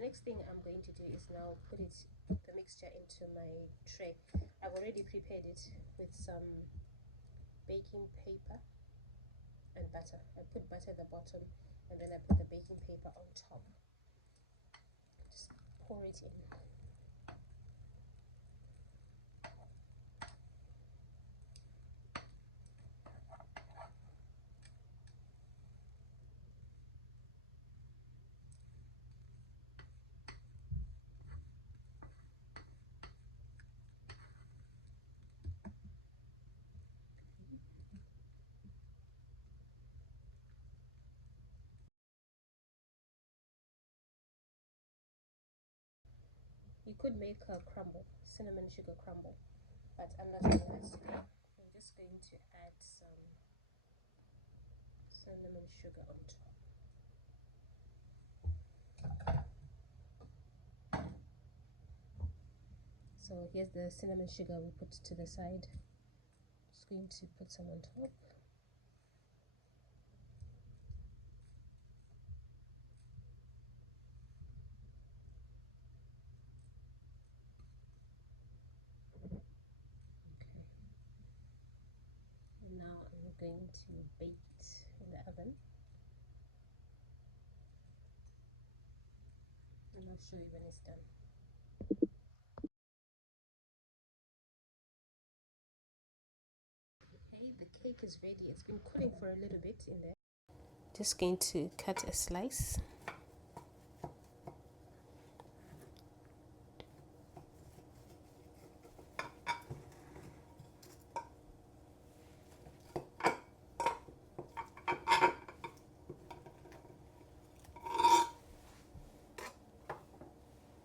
The next thing I'm going to do is now put the mixture into my tray. I've already prepared it with some baking paper and butter. I put butter at the bottom and then I put the baking paper on top. Just pour it in. You could make a crumble, cinnamon sugar crumble, but I'm not doing that today. I'm just going to add some cinnamon sugar on top. So here's the cinnamon sugar we put to the side. Just going to put some on top. Now I'm going to bake it in the oven, and I'll show you when it's done. Okay, the cake is ready. It's been cooling for a little bit in there. Just going to cut a slice.